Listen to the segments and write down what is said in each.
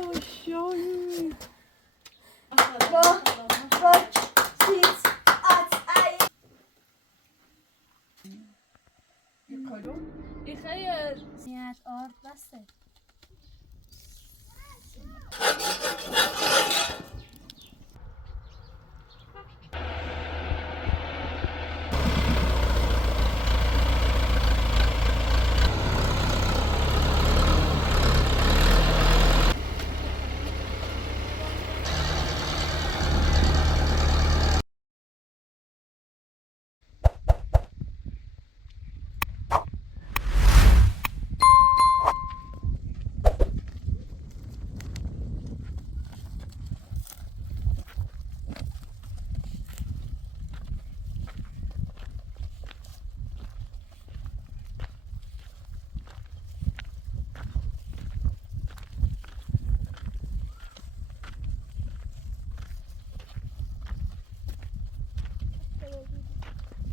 Oj. Vad finns att äta? بخیر. نیت آرد بسته.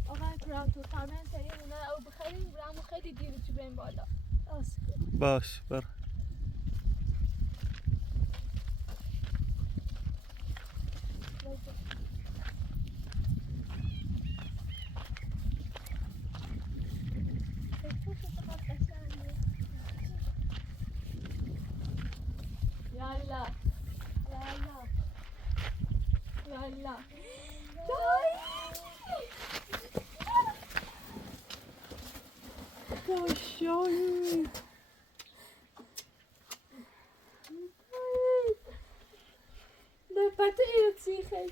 آقای پراتور تمرین تریمونه او بخیریم برامو خیلی دیره تو بریم بالا. باش بر. یالا یالا یالا Oj. نبته ایرتی خیلی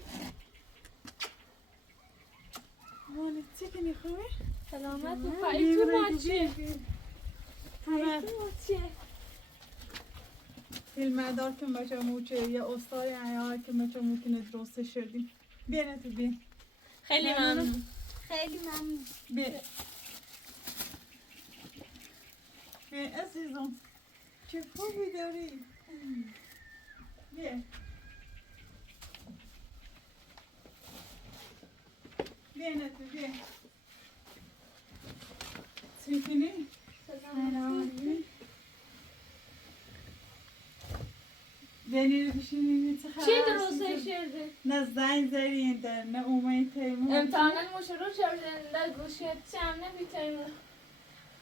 Malette kan ni خوبه؟ سلامت و فایی تو ماچیه المدار که بچه موچه یا استای عیار که بچه ممکنه درسته شدیم. بینه تو بین. خیلی ممنون. خیلی ممنون. بین. بین عزیزم. چه خوبی داری؟ بین. بینه تو بین. چیکنی؟ سلام. بینی رو بشینی چه خبر؟ چی درسته شده؟ نه زنگ زدین در نه اومد تیمون. امتحانات شروع شده نه گوشیت چی هم نمیتونیم.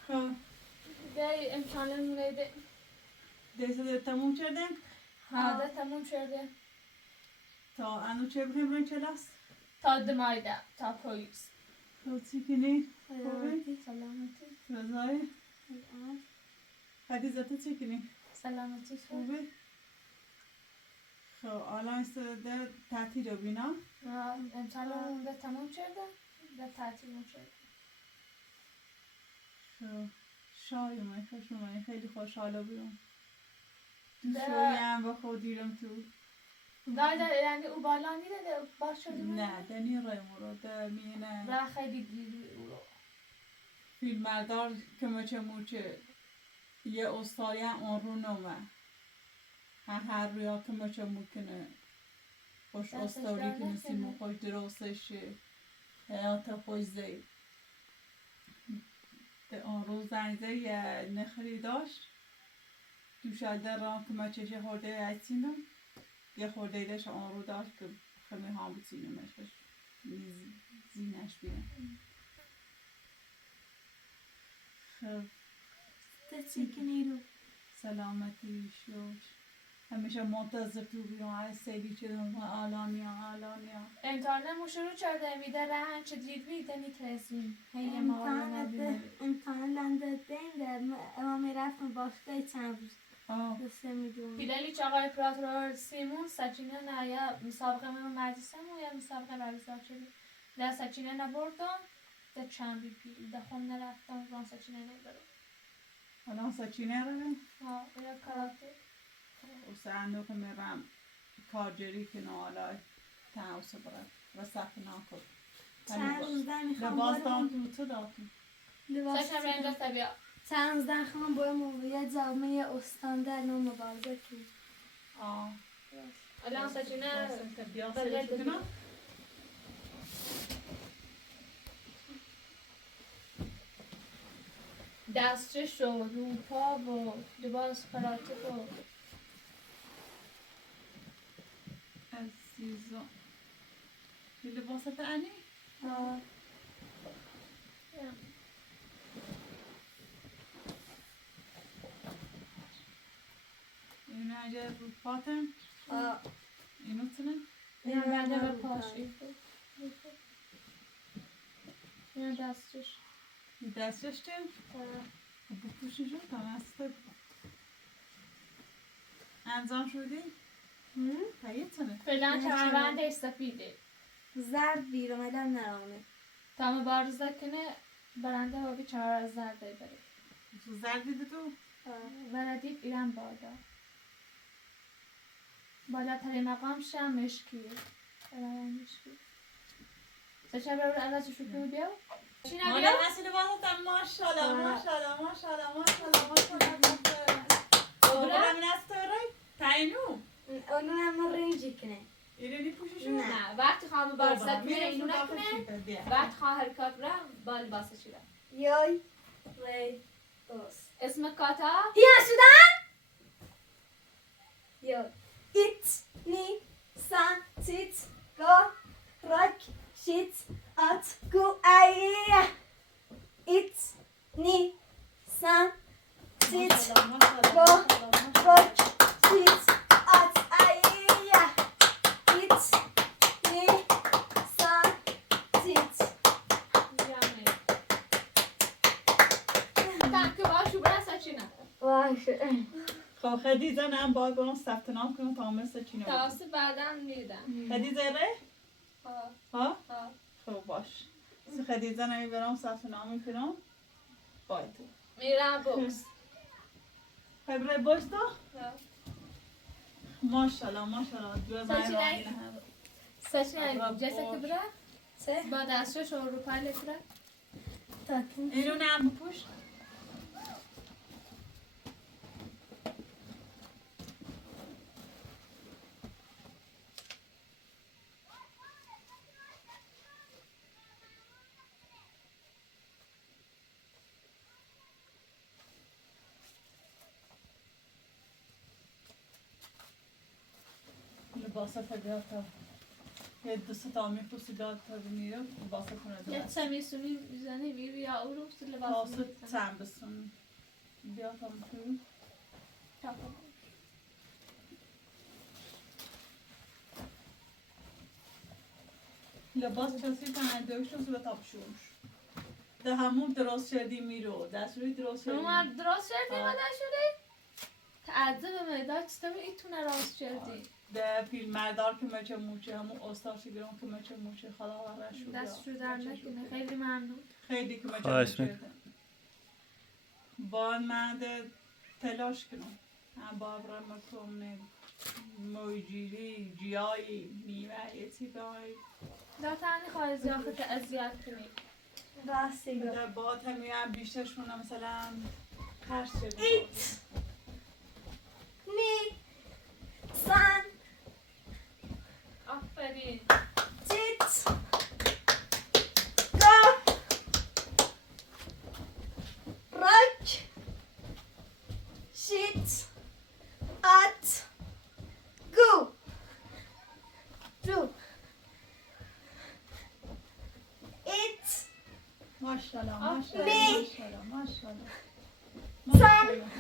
خب. دی امتحانات میده. دیسه تموم شده؟ ها تموم شده. تا انو چه بکنیم روی کلاس؟ تا دمایده تا پاییز. خب چیکنی؟ سلامتی. سلامتی. رضای؟ حدیثت چیکنی؟ سلامتی خوبه؟ خب الان استعداد تعطیل رو بینا؟ امتحانمون ده تموم شده. ده تعطیل شده. خب شای اومد خوش اومد خیلی خوشحاله بودم. دوشویم با خود دیرم تو. نه یعنی او بالا میده باز شده نه دنی رای مراد مینه. و خیلی دیدی او رو. فیلم مردار که مچه موچه یه استایی اون رو نومه. هر رویا که مچه ممکنه خوش استوری که نسیم خوش درستش حیات خوش زی ده آن روز زنگزه یه نخری داشت دوشالده رام که مچه خورده ایتینم یه خورده داشت آن رو داشت که خیلی هم بتینمش خوش زینش بیرم خب تسیکنی رو. سلامتی شوش همیشه منتظر تو بیام از سیلی چدم آلانیا امتحانمون شروع شده میده رهن چه دید بیده نیترسیم هی ما امتحان لنده دیم در ما میرفتم باشگاه چند روز. دسته میدونم. پیلالی چاقای پراتور سیمون سچینه نه یا مسابقه من مدرسمون یا مسابقه برگزار شده در سچینه نبردم در چند بی پیل در خون نرفتم ران سچینه نبردم الان سچینه رو ها یا کاراته و سندو که میرم کارجری که نالای تنوسه برد و صفحه ناکن چند روز در میخوام لباس داتون تو داتون سچم رنج دسته بیا چند روز در خواهم باید موقعیت جامعه استان در نام مبارزه کنیم. الان سچینه بیا کنم دستش و روپا و لباس کاراته و سیزو لباسات انی؟ اینو اینجا رو پاتن؟ اینو تنن؟ نه بنده به پاش اینو دستش دستش چه؟ بپوشی شد تا مسته انجام شدی؟ تایید تنه؟ فعلا کمربند سفیده زرد بیرون مدام نرامه تا مبارزه کنه برنده و بی چهار از زرده بره زرد دیده تو؟ بلدید ایران بالاترین مقامش هم مشکیه مشکی سچه برو عوض شکر بیا چی نبیا؟ مالا مسئله بازم ماشالله ماشالله ماشالله ماشالله ماشالله برم این از تو رای تاینو اونو هم رنجی کنه اینو نیپوشی شد؟ نه وقتی خواه مبارزه کنه اینو نکنه وقتی خواه حرکات بره با لباسه چی بره یای ری دوس اسم کاتا یا شدن یای ایت نی سان تیت گو رک شیت ات گو ای ایت نی سان تیت گو رک شیت ات ای ایت نی سان تیت تنکه باشو برسه چی نه باشه خب خدیجه هم باید برام ثبت نام کنم تا مثل چی نمیدونم تاسه بعدا میدم خدیجه ره؟ ها ها؟ ها خب باش خدیجه نمی برام ثبت نام میکنم باید تو میرم بوکس خبره باش تو؟ ماشالله ماشالله دو سچی سچی آقا جسه که بره چه؟ با دستش رو پایلت بره تاکن اینو نه بپوش لباسات بیاد تا یه دوست تا میپوسی داد تا میره لباسات کنه یه داد سمیسونی میزنی میری یا او رو تو لباس تاسه میزنی تم بسون بیاد تا میکنیم لباس کسی تنده شد و تابشونش ده همون درست شدی میرو دست روی درست شدی اومد درست کردی و شدی؟ تعذب میداد چطور ایتونه راست کردی؟ ده فیلم مردار که مچه موچه همون استار شگرم که مچه موچه خدا ورش شد دست رو در نکنه خیلی ممنون خیلی که مچه خواهش موچه با من تلاش کنم هم بابرا مکمونه موجیری جیایی میوه ایتی بای داتانی خواهی زیافت اذیت کنی راستی گفت در باد هم بیشتر شونه مثلا خرش شده ایت نی سان آفرین تیت گو رک شیت ات گو جو ایت ماشالله آفرین. ماشالله ماشالله سان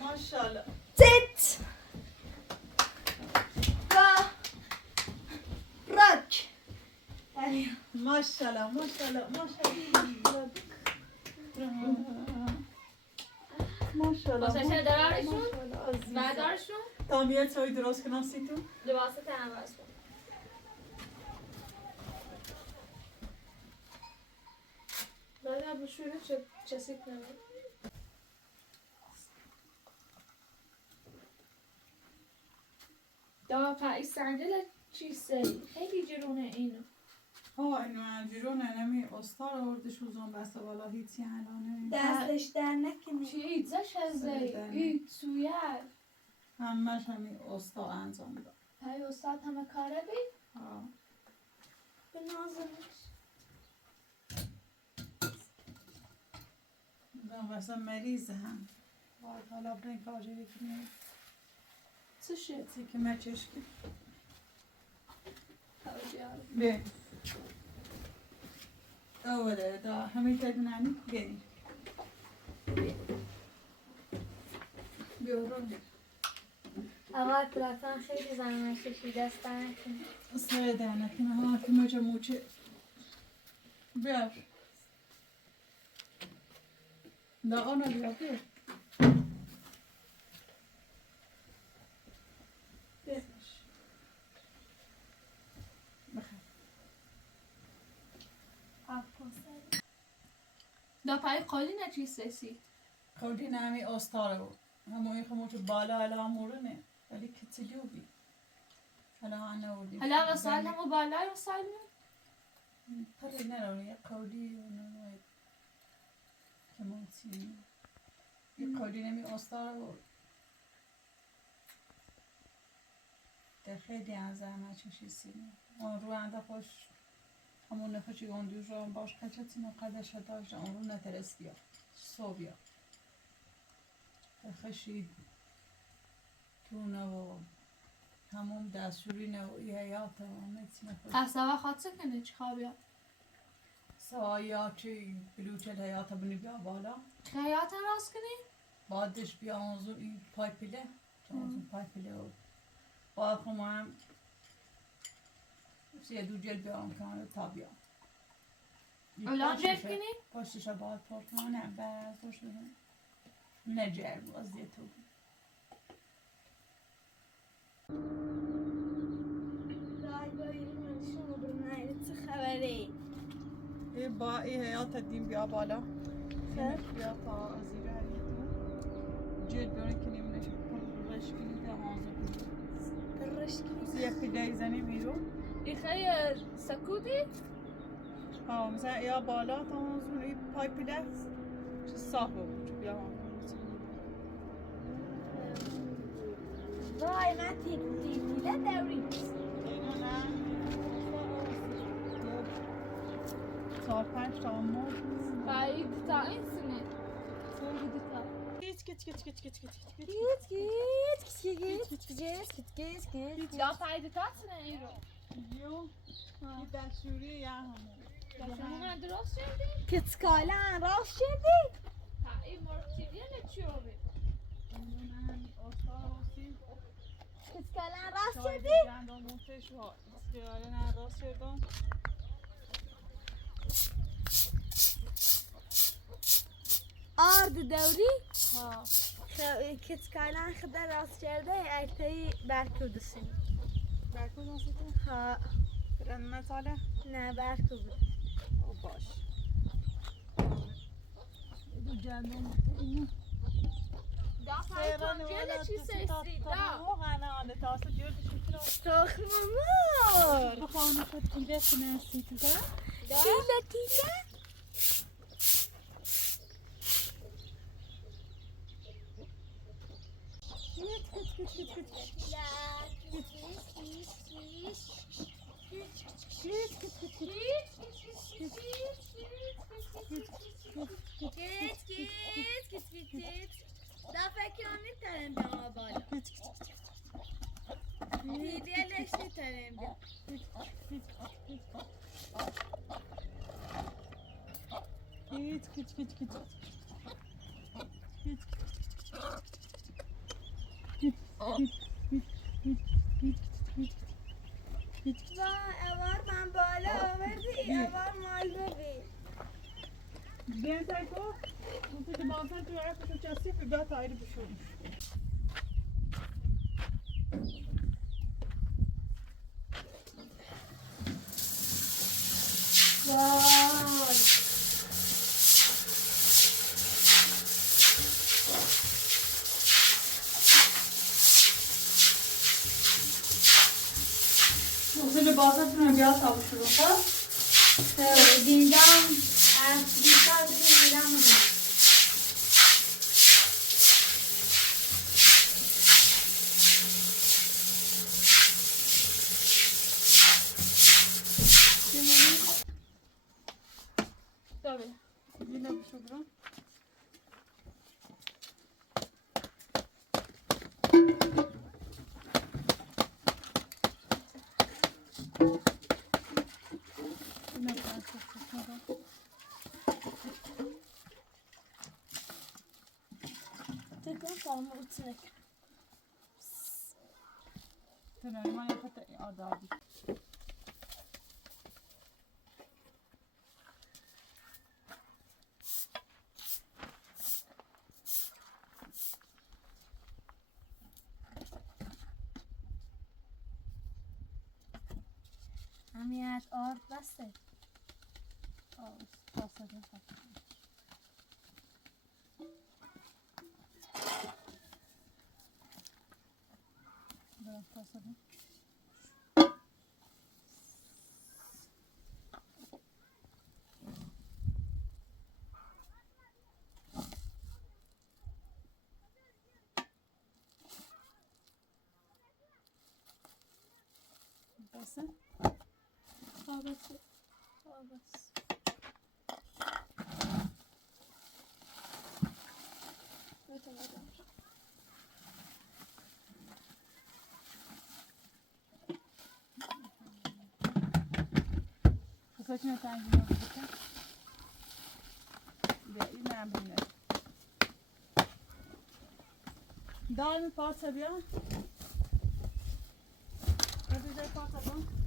ماشالله تیت گو رک ماشالله ماشالله ماشالله ماشالله واسه درارشون؟ ماشالله عزیزم. بردارشون؟ تا بیاد توی درست کنم سی تو لباس تنوز کن بعد بشوره چه سیک نمید دا پایی سنجل چیسته خیلی جرونه اینو اینو انجیرو نمی استار آوردش روزان بسته بالا هیچی الانه دستش در نکنه چی ایتزش هزه ایت سویر همش همین استار انجام داد های استاد همه کاره بی؟ به نازمش مثلا مریض هم باید حالا برین کاجه بکنیم چه شد؟ سی که مچش کن به اوه دا همین تدنانی گری بیارم آقا پلاتان خیلی زحمت کشیده است براتون. سر دهنتون ها که مجا موچه بیار دا آنو بیار بیار دا پای قالی نچیستی؟ خودی نمی استاره بود همون خموچ بالا الا مورنه ولی کتلیو بی حالا انا ودی حالا وسایل همو بالای وسایل پره نرونه یه قودی اونو کمانسی یه قودی نمی استاره بود ده خیلی از زحمت چشیدیم اون رو انده خوش همون نخوشی اون دوش رو باش قچتی نقدش داشت اون رو نترستی صوبیا خشید تو نو همون دستوری نو یایات و متن اصلا خاطر کنه چی خوابیا سوایا چی بلوچه حیات بنی بیا بالا خیاطا راست کنی؟ بعدش بیا اونزون این پایپیله اونزون پایپیله و بعد هم یه دو جل بیارم کنم تا بیام الان جل کنی؟ پاشتش باید پارت کنم برداشت بزنم نه جل باز یه تو چه خبری؟ با این حیات دیم بیا بالا خب بیا تا ازیره حیاتو جل بیارم کنیم نشه رش کنیم تا مازه رش کنی یه پیله زنی بیرون این خیلی سکودی؟ مثلا یا بالا تا اونزون این پایپیله چه صاف بود بیا وای من تیپیله دوری اینا نه 4-5 تا مورد باید تا این سنه سنه تا یا باید تا سنه این رو این دستوری یا همون شما درست شدی؟ کتکالن راست شدی؟ تا این مرتیدی نچی رو بید کتکالن راست شدی؟ گندم موتش و استیاره نه راست شدم آرد دوری؟ ها کتکالن خدا راست کرده ایتایی برکودسین برکوز نسیتون ها برن مثاله نه برکود او باش دو گندم اینو دا باید تا جل چی سیستی دا واقعا آنه تاسو جلدش میتونم تخم مار بخوانه خود تیله سنستی تو ده تیله تیله دا فکرم میترم بیام بالا دیدیه لش میترم بیام و اوار من بالا آوردی اوار مال ببین بیان تایکو ممکن بازن تو عرفش و جستی فی بیا تایری بشون وای ممکن بازن تو بیا تا بشون خب دیندم از بیشتر دیندم دا Yine bir şey buram. Salmurutine. تنهایی من یه خطه آدادی همیت آرد بسته. پاسه ده خطه برم پاسه ده بسه Babası. Babası. Evet, evet. saçına tangin yapacak. Ve inen bunu. Dal mı parça bir an? Hadi güzel parça bu.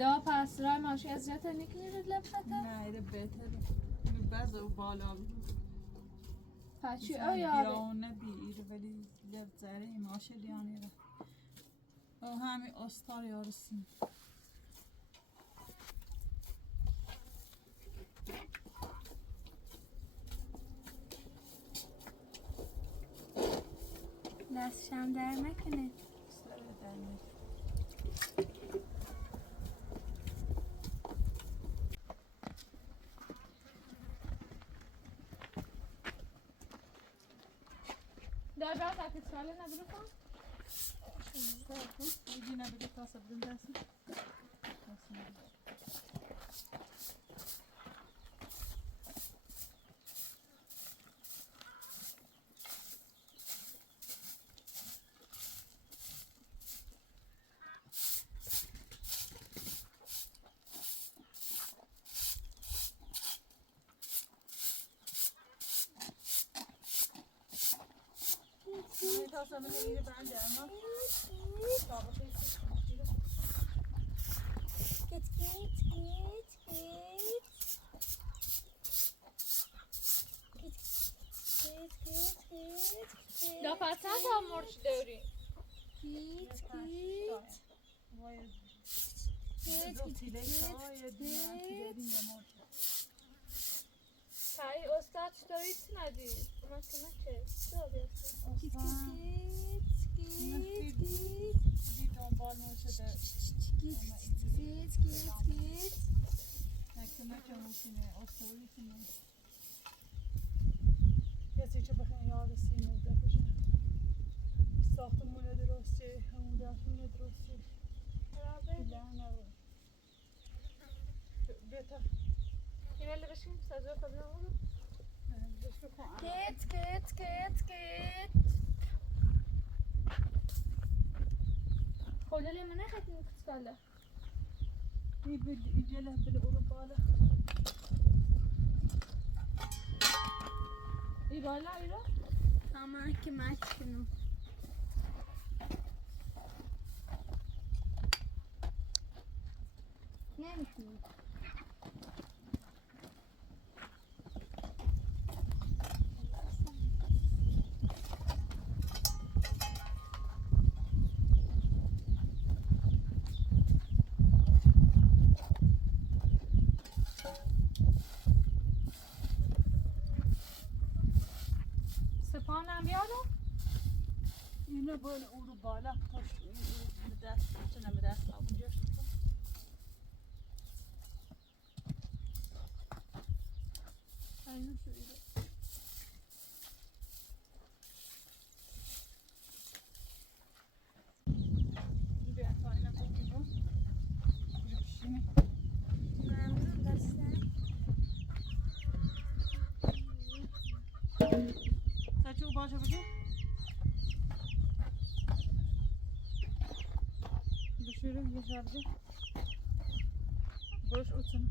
دا پس رای ماشی از جهت نکنید لبخته؟ نه ایره بهتره بعض او بالا پچی مثلا آیا بیاونه بی ایره ولی لب زره ماشه لیانی را او همین استار یارسیم دستشم در نکنه. سر دنی در بعد اگه سوالی نبود کن ایدی نبیده تاسه بدون دستی تاسه بدون ایره بنده اما دا پس تا مرچ داری تایی استاد ستوریت ندید من که نچه دی دنبال نشده نکمه که موتینه استوریتینه کسی که بخیر یاد سینه بکشن ساختمون درسته همون دفعه درسته نه بهتر این ولی بشیم سازو قبل نمونم خودلی من نخیطی نکت کالا ایجاله بالا بالا ای بالا ای رو Ama ki maçkınım. Neymiş bu? هم بیارم اینو بالا او رو بالا پشت اون دست چنم دست اونجا شد اینو شویده این به اتاینه بکنیم رو بشینه ممنون دستم. سچو باشه بگه بشوره یه شرده باش اوتن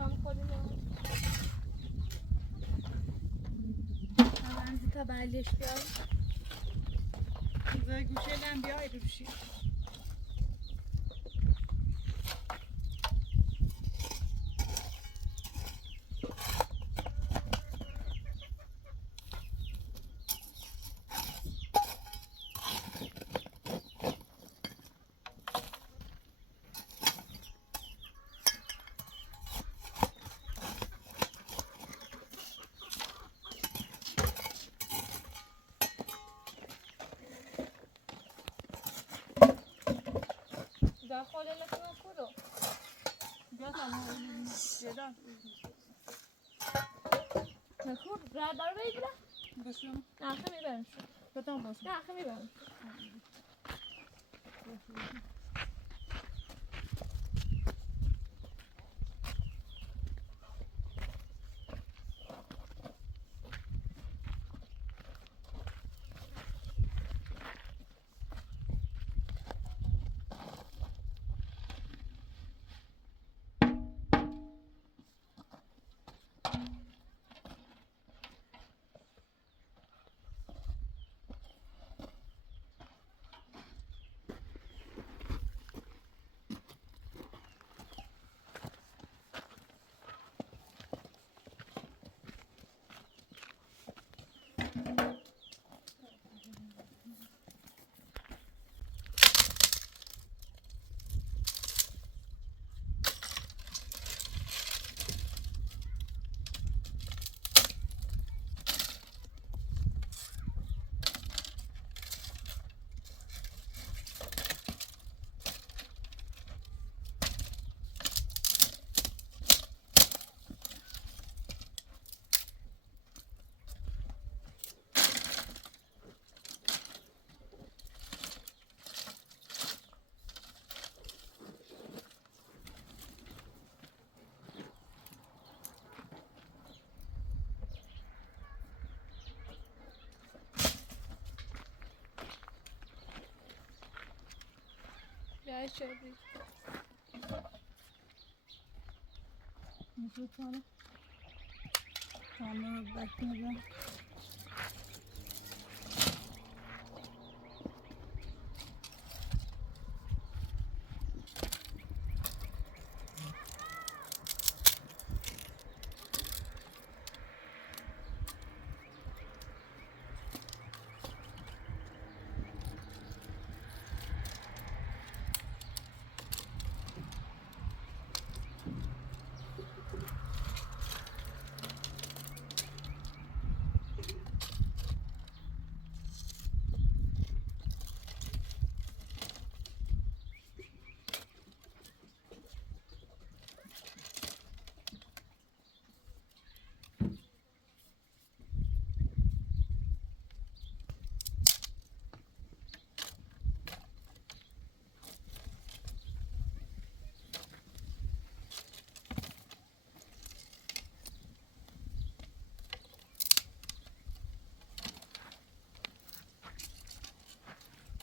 هم خودی من تا برگشت بیارم. زای گوشه لم بیای رو بشین داخل لکنه کدو بیا تمام جدا نکن راه داره بگیره بشون نه خیلی میبرم شو بدم باش نه خیلی میبرم بیایی چه بید میشه کنه تمام بک میدم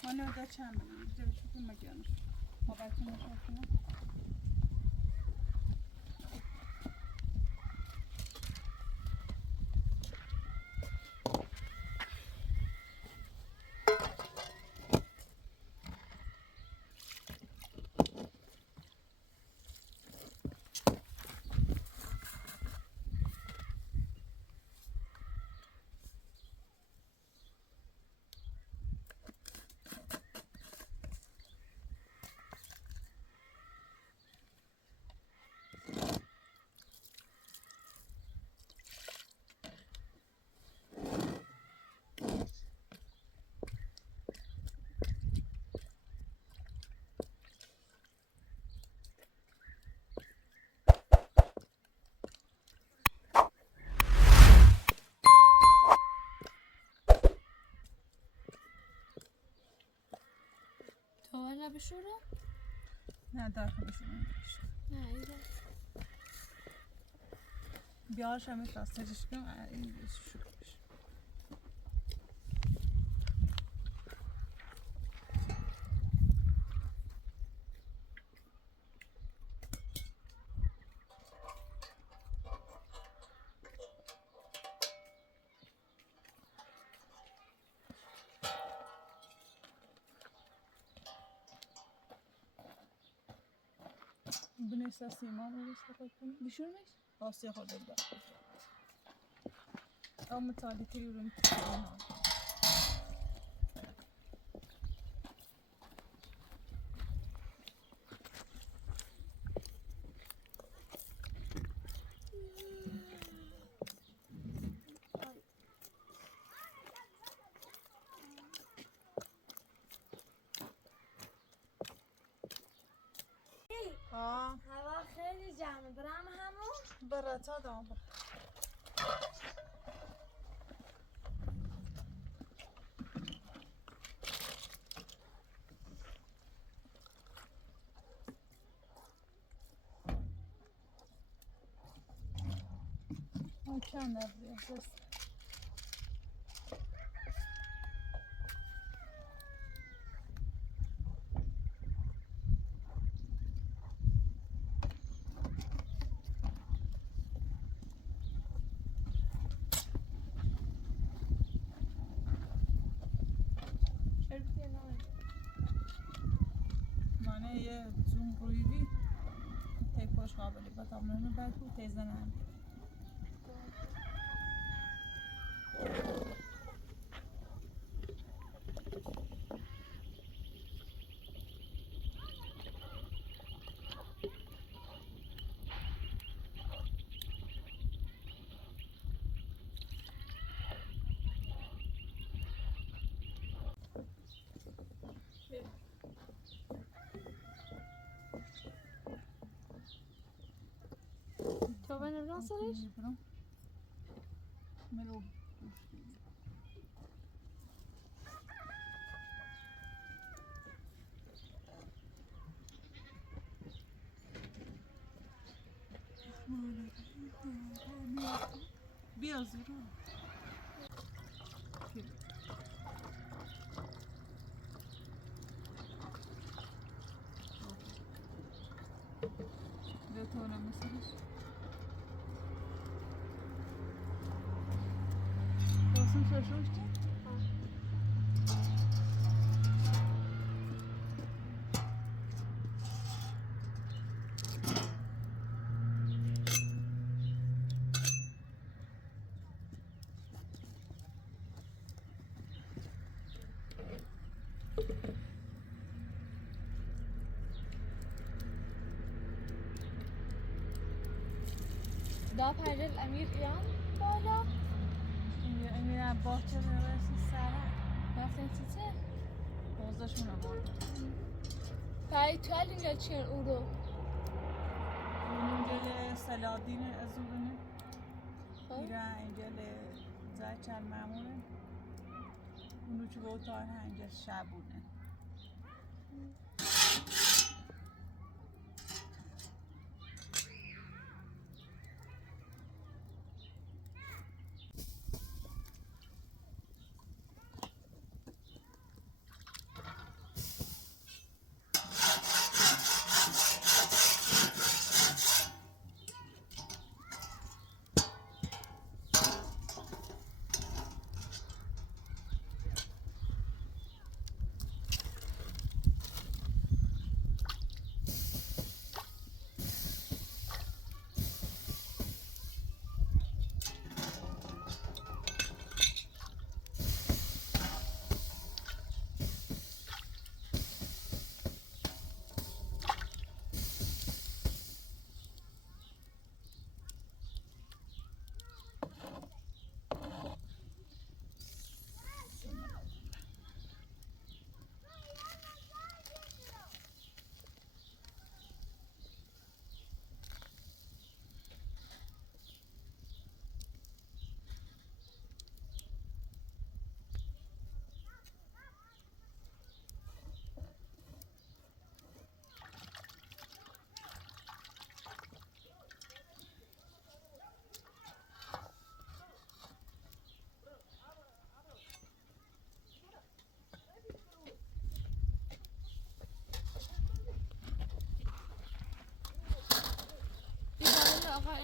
من ده چند بدم ده شکل مجانش ما بچه نشاطونه بشورم؟ نه داخل بشورم نه ایره بیارش همه راستش کنم این شروع بشه بنویسه سیمان رو استفاده کنیم بشورمش؟ آسیا خود بده او متعالی تری رو میتونیم هوا خیلی جمعه برم همون برتا دام چند نبودی مانه یه زوم روی بی تکوش قابلی با تامنون بکو تیزن هم تو بنو سرش؟ مرو بیا زیرو بیا تو نمیسرش باسم سرشوش چی؟ دا پرجل امیر ایان بالا امیر باچه برسی سره رفتن چیزه؟ بازداشمون رو برد پای تو اینجا چین او رو اینجا سلادین از اونه خب ایران اینجا زای چند معموله اونو چه بوتار ها اینجا شبونه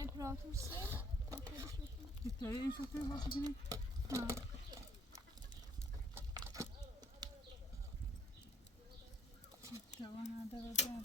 امپراتور سیم بیتایی این شکل باشه کنی؟ جوان نداره جان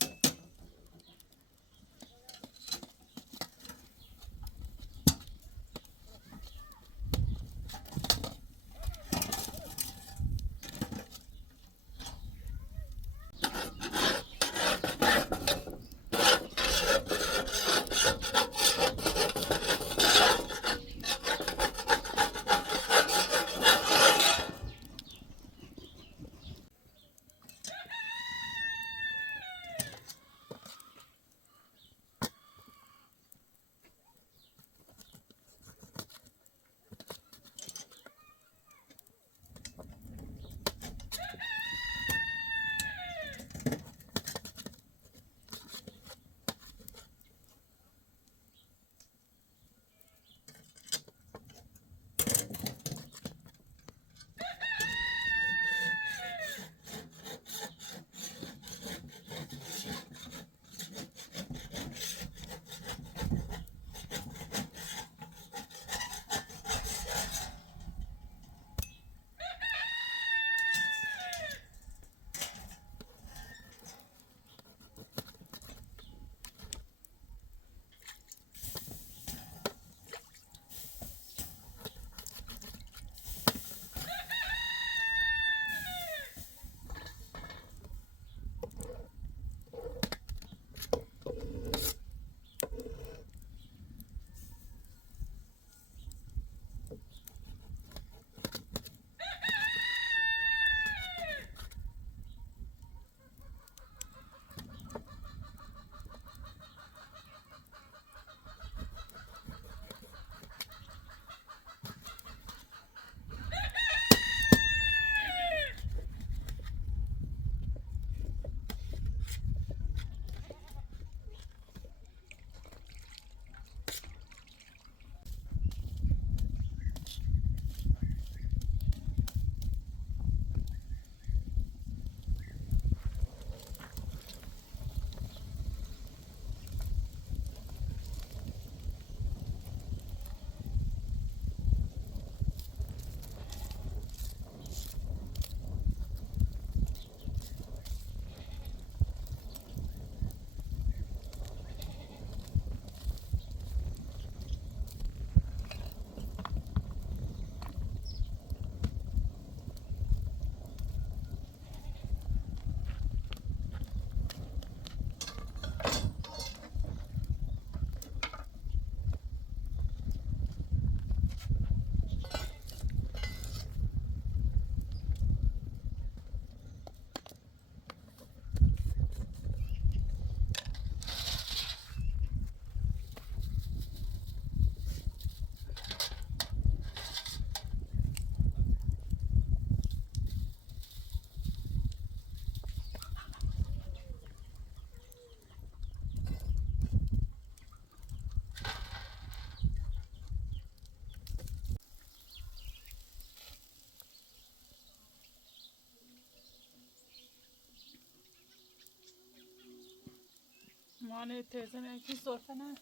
مانه تیزه نکی صرفه نه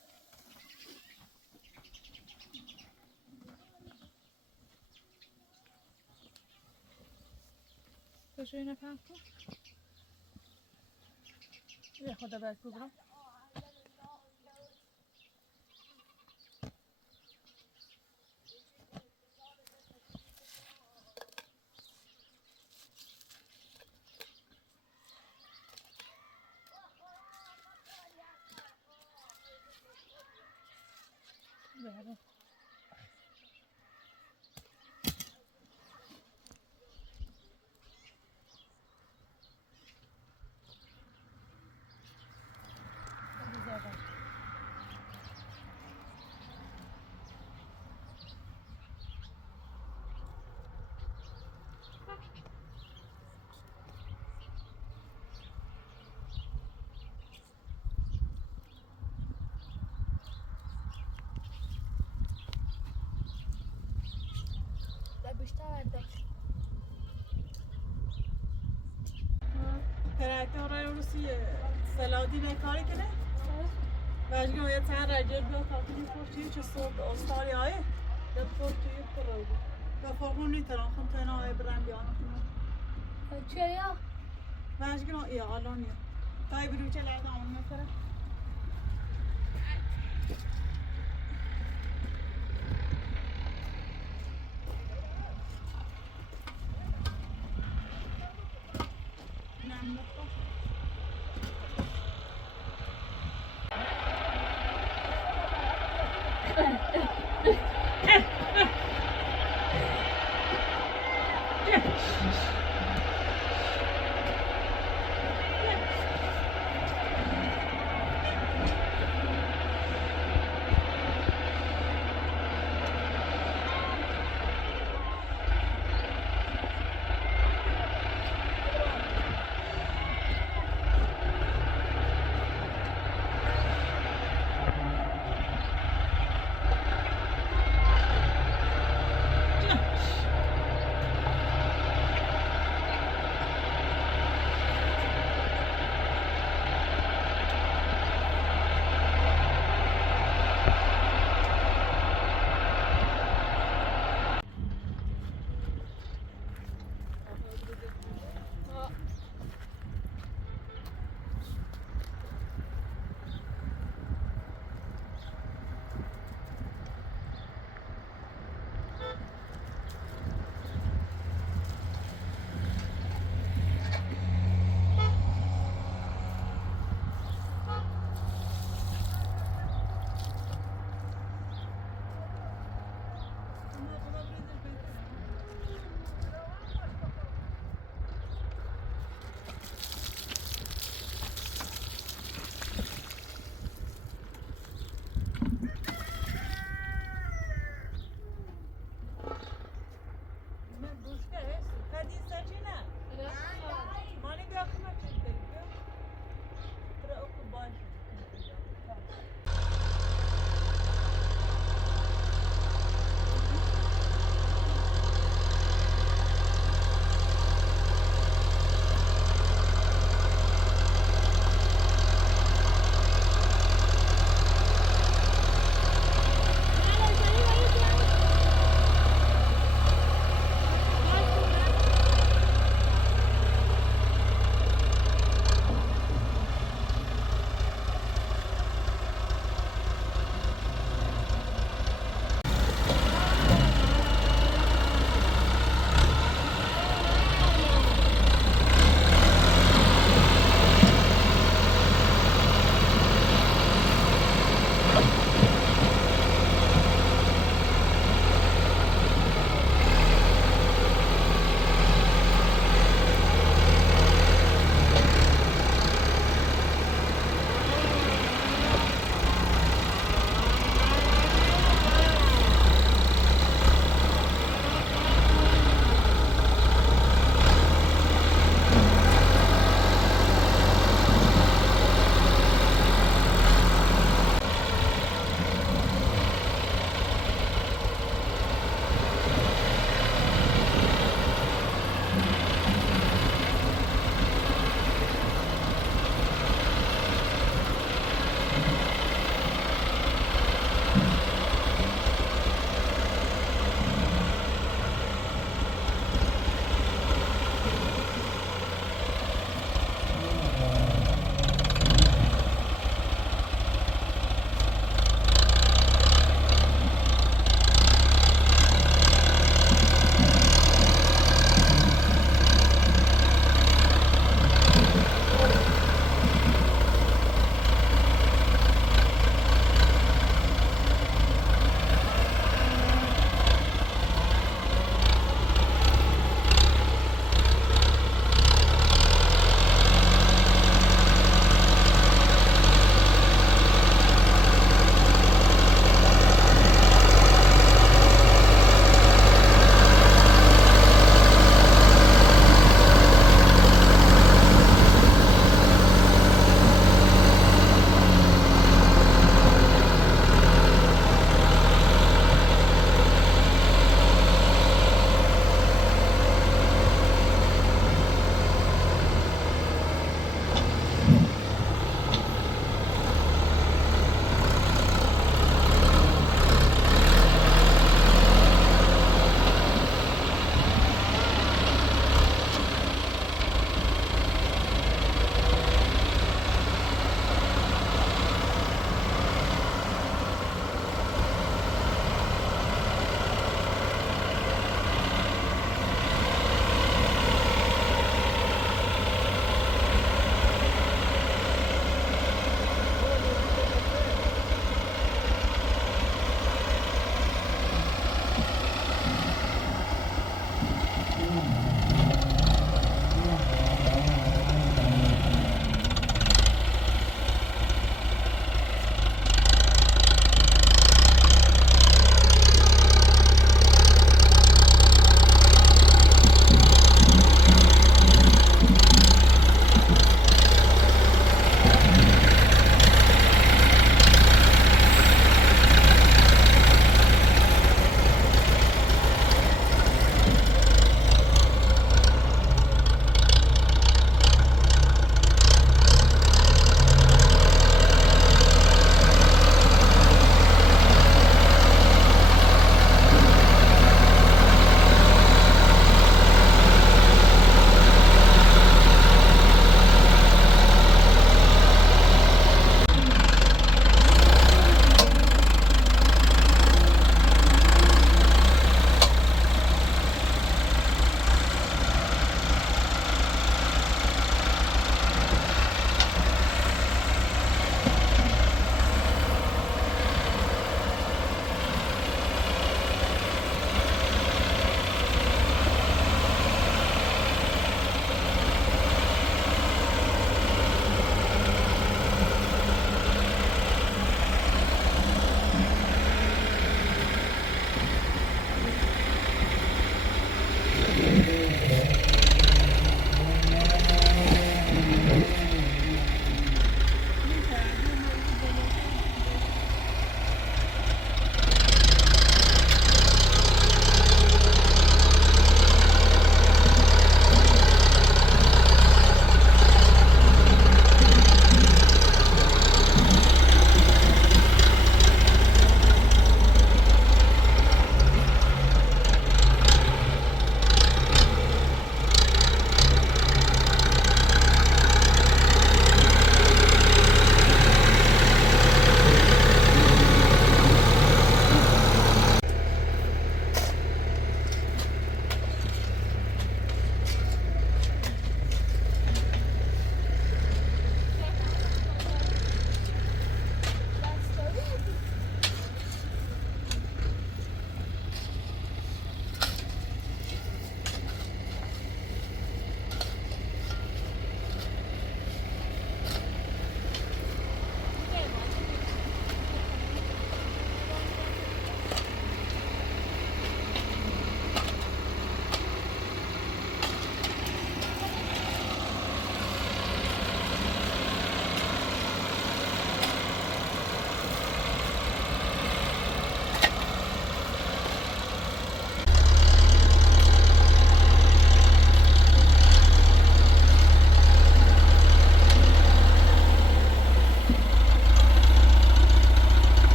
بشوی نفهم کن یه خدا برکو برم بله ترکتر روسی سلادی به کاری کنه واجگاه یه تن راجع بیا تا کنی پرتی چه صبح استرالیایی یه پرتی پرو و فرمون نیتران خم تنا ای برند بیان کنم چه یا؟ واجگاه یا الان یا تای برو چه لعده آن میکنه نم نخواه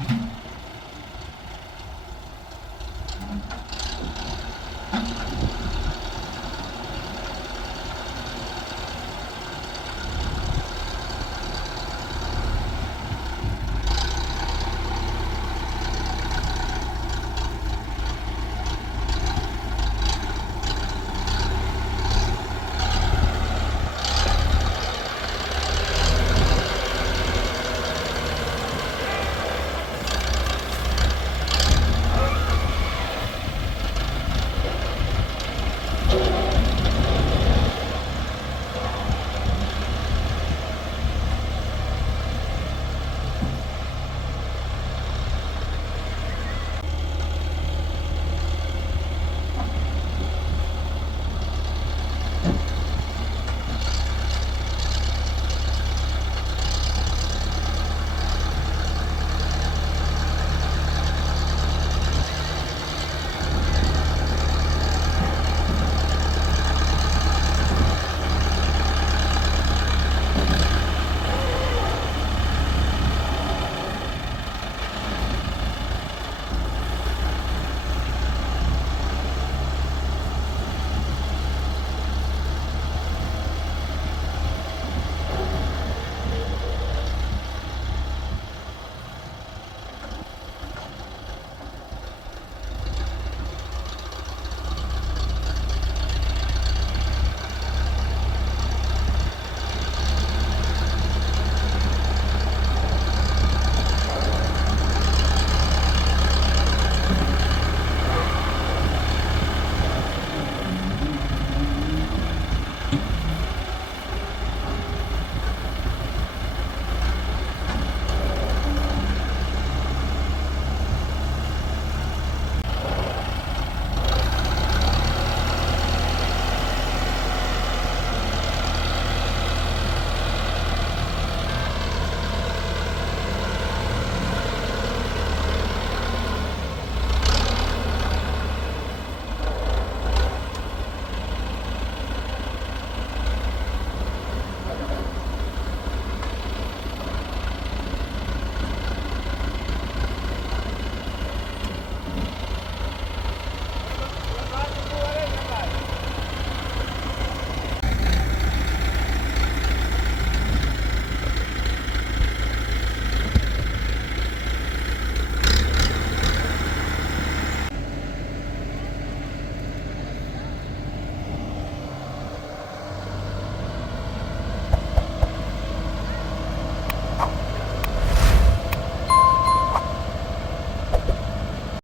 میکنم.